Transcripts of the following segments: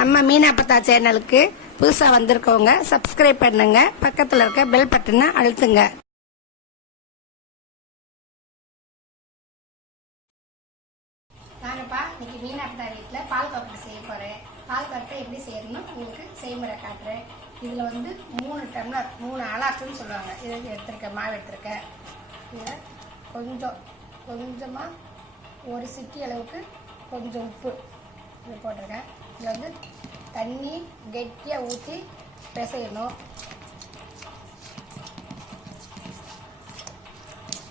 நம்ம மீனா அப்பத்தா சேனலுக்கு புதுசா வந்திருக்கவங்க சப்ஸ்கிரைப் பண்ணுங்க, பக்கத்துல இருக்க பெல் பட்டனை அழுத்துங்க. நாங்கப்பா இன்னைக்கு மீனா அப்பத்தா வீட்டில் பால் கொழுக்கட்டை செய்ய போறேன். பால் கொழுக்கட்டை எப்படி செய்யணும்னு உங்களுக்கு செய்முறை காட்டுறேன். இதுல வந்து 3 டம்ளர் 3 அலாக்குன்னு சொல்லுவாங்க. இது எடுத்திருக்கேன், மாவு எடுத்திருக்கேன். இதில் கொஞ்சமா ஒரு சிட்டி அளவுக்கு கொஞ்சம் உப்பு இது போட்டிருக்கேன். இதில் வந்து தண்ணி கெட்டியாக ஊற்றி பிசையணும்.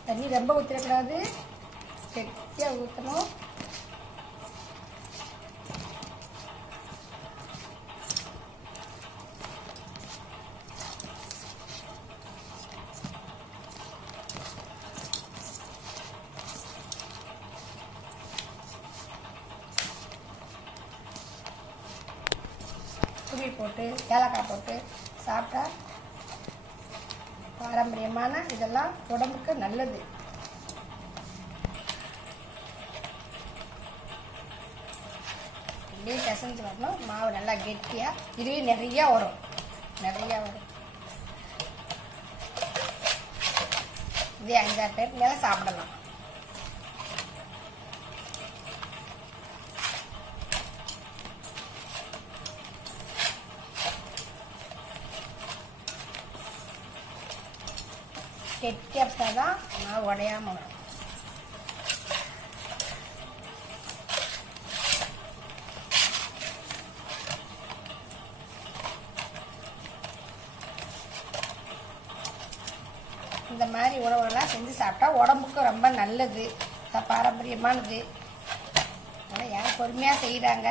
தண்ணி ரொம்ப ஊற்றிடக்கூடாது, கெட்டியாக ஊற்றணும். புளி போட்டு ஏலக்காய் போட்டு சாப்பிட்டா பாரம்பரியமான இதெல்லாம் உடம்புக்கு நல்லது. இப்படியே பிசைஞ்சு வரணும். மாவு நல்லா கெட்டியாக, இதுவே நிறையா வரும். இதே 5-6 பேருக்கு மேலே சாப்பிடலாம். கெட்டியாக இருந்தால் தான் மாவு உடையாமல் வரும். இந்த மாதிரி உணவுகள்லாம் செஞ்சு சாப்பிட்டா உடம்புக்கு ரொம்ப நல்லது, பாரம்பரியமானது. ஆனால் யாரும் பொறுமையாக செய்கிறாங்க.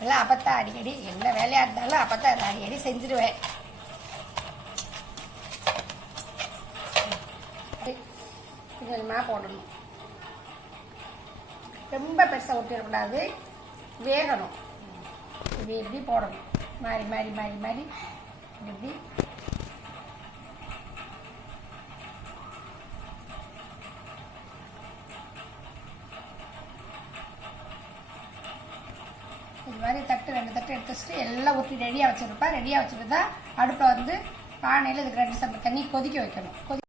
எல்லாம் அப்பத்தா அடிக்கடி என்ன வேலையாக இருந்தாலும் அப்பத்தா அடிக்கடி செஞ்சுருவேன். கொஞ்சமாக போடணும். ரொம்ப பெருசாக ஊற்றிடக்கூடாது, வேகணும். இப்படி போடணும். மாறி இப்படி இது மாதிரி 2 தட்டு எடுத்து வச்சுட்டு எல்லாம் ஊற்றி ரெடியாக வச்சுருப்பா. ரெடியாக வச்சுட்டு தான் அடுப்பில் வந்து பானையில் இதுக்கு 2 சம்பு தண்ணி கொதிக்க வைக்கணும்.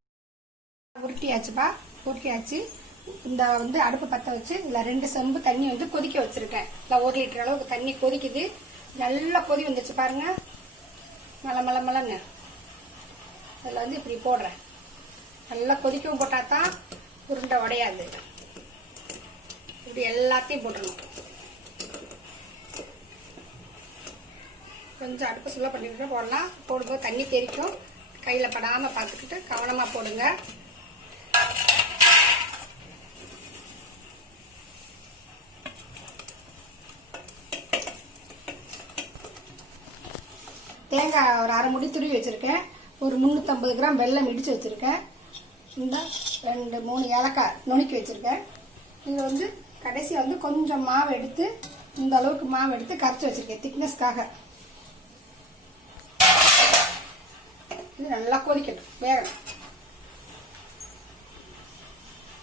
உருட்டியாச்சு. இந்த வந்து அடுப்பு பற்ற வச்சு இதில் 2 செம்பு தண்ணி வந்து கொதிக்க வச்சிருக்கேன். இல்லை 1 லிட்டர் அளவுக்கு தண்ணி கொதிக்குது. நல்லா கொதி வந்துச்சு பாருங்க, மலன்னு. அதில் வந்து இப்படி போடுறேன். நல்லா கொதிக்கவும் போட்டால் தான் உருண்டை உடையாது. இப்படி எல்லாத்தையும் போட்டுடணும். கொஞ்சம் அடுப்பு சுள்ள பண்ணிட்டு போடலாம். போடும்போது தண்ணி தெரிக்கும். கையில் படாமல் பார்த்துக்கிட்டு கவனமாக போடுங்க. தேங்காய் ஒரு 1/2 முடி துருவி வச்சுருக்கேன். ஒரு 350 கிராம் வெல்லம் இடித்து வச்சுருக்கேன். இந்த 2-3 ஏலக்காய் நுணுக்கி வச்சுருக்கேன். இது வந்து கடைசி வந்து கொஞ்சம் மாவு எடுத்து, இந்த அளவுக்கு மாவு எடுத்து கரைச்சி வச்சுருக்கேன் திக்னஸ்க்காக. இது நல்லா கொதிக்கணும், வேகணும்.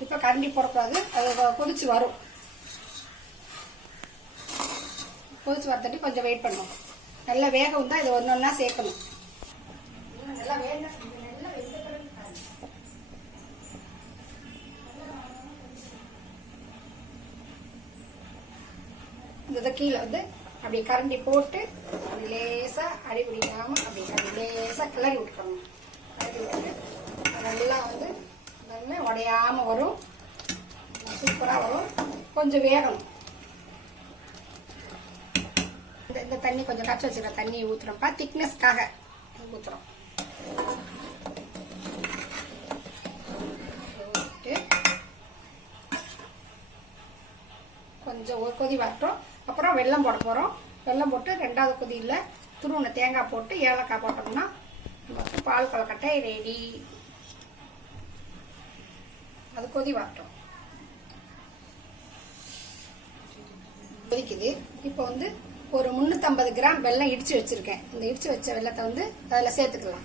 இப்போ கரண்டி போடக்கூடாது, அது கொதிச்சு வரும். கொதிச்சு வரத்தட்டி கொஞ்சம் வெயிட் பண்ணும். நல்லா வேகம் தான். இது ஒன்றா சேர்க்கணும். நல்லா இந்த கீழே வந்து அப்படி கரண்டி போட்டு அப்படி லேசா அடி பிடிக்காம அப்படி லேசா கிளறி விட்டுக்கணும். கிளறி விட்டு நல்லா வந்து நல்லா உடையாம வரும், சூப்பரா வரும். கொஞ்சம் வேகணும். இந்த தண்ணி கொஞ்சம் கரைச்சி வச்சுக்கிற தண்ணி ஊத்துறோம்ப்பா, திக்னஸ்க்காக ஊத்துறோம். கொஞ்சம் ஒரு கொதி வரட்டும். அப்புறம் வெல்லம் போட போறோம். வெல்லம் போட்டு 2வது கொதியில் துருவன தேங்காய் போட்டு ஏலக்காய் போட்டோம்னா நமக்கு பால் கொழுக்கட்டை ரெடி. அது கொதி வரட்டும். கொதிக்குது. இப்போ வந்து ஒரு 350 கிராம் வெல்லம் இடிச்சு வச்சிருக்கேன். இந்த இடிச்சு வச்ச வெல்லத்தை வந்து அதில் சேர்த்துக்கலாம்.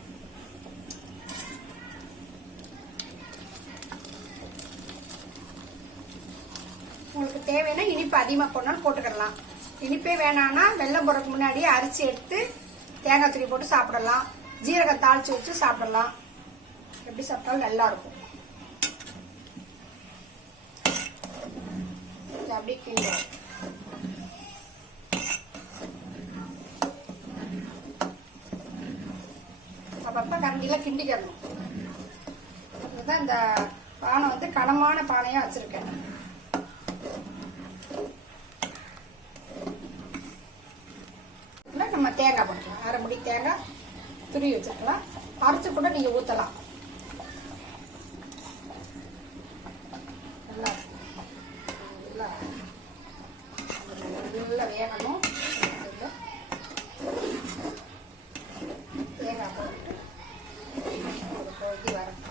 உங்களுக்கு தேவைன்னா இனிப்பு அதிகமாக போடணும் போட்டுக்கலாம். இனிப்பே வேணான்னா வெல்லம் போடுறதுக்கு முன்னாடி அரிசி எடுத்து தேங்காய் துருவி போட்டு சாப்பிடலாம், ஜீரகம் தாளிச்சு வச்சு சாப்பிடலாம். எப்படி சாப்பிட்டாலும் நல்லா இருக்கும். அப்படி கிண்டும் அப்பப்ப கரண்டிலாம் கிண்டிக்கணும். அதுதான் இந்த பானை வந்து கனமான பானையா வச்சிருக்கேன். நம்ம தேங்காய் போட்டுக்கலாம். அரை முடி தேங்காய் துருவி வச்சுக்கலாம். அரைச்சு கூட நீங்க ஊத்தலாம். நல்லா நல்லா வேகணும். தேங்காய் போட்டு ஒரு கொதி வரணும்.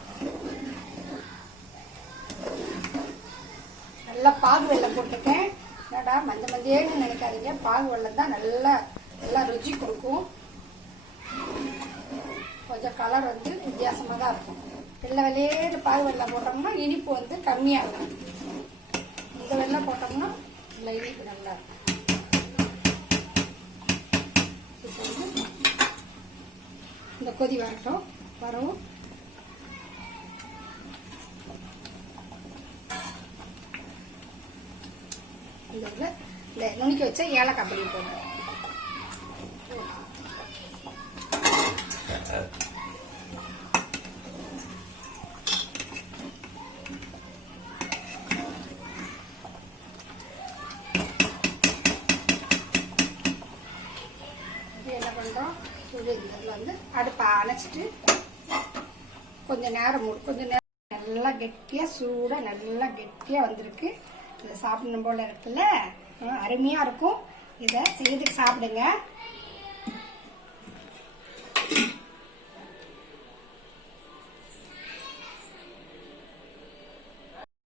நல்லா பாகு வெல்லம் போட்டுருக்கேன். என்னடா மஞ்சள் மஞ்சேன்னு நினைக்காதீங்க, பாகு வெல்லம் தான் நல்லா நல்லா ருச்சி கொடுக்கும். கொஞ்சம் கலர் வந்து வித்தியாசமாக தான் இருக்கும். வெள்ளை வெள்ளையேன்னு பாகு வெல்லம் போட்டோம்னா இனிப்பு வந்து கம்மியாகும். இந்த வெல்லம் போட்டோம்னா நல்லா இனிப்பு நல்லா இருக்கும். இப்போ வந்து இந்த கொதி வரட்டும். வரவும் இந்த இதில் இந்த நுணுக்கி வச்ச ஏலக்காய் பொடி போடுறேன். என்ன பண்ணுறோம், இதில் வந்து அடுப்பை அணைச்சிட்டு கொஞ்ச நேரம் நல்லா கெட்டியாக சூடாக நல்லா கெட்டியாக வந்திருக்கு. இதை சாப்பிடணும் போல இருக்குல்ல, அருமையாக இருக்கும். இதை செய்துக்கு சாப்பிடுங்க.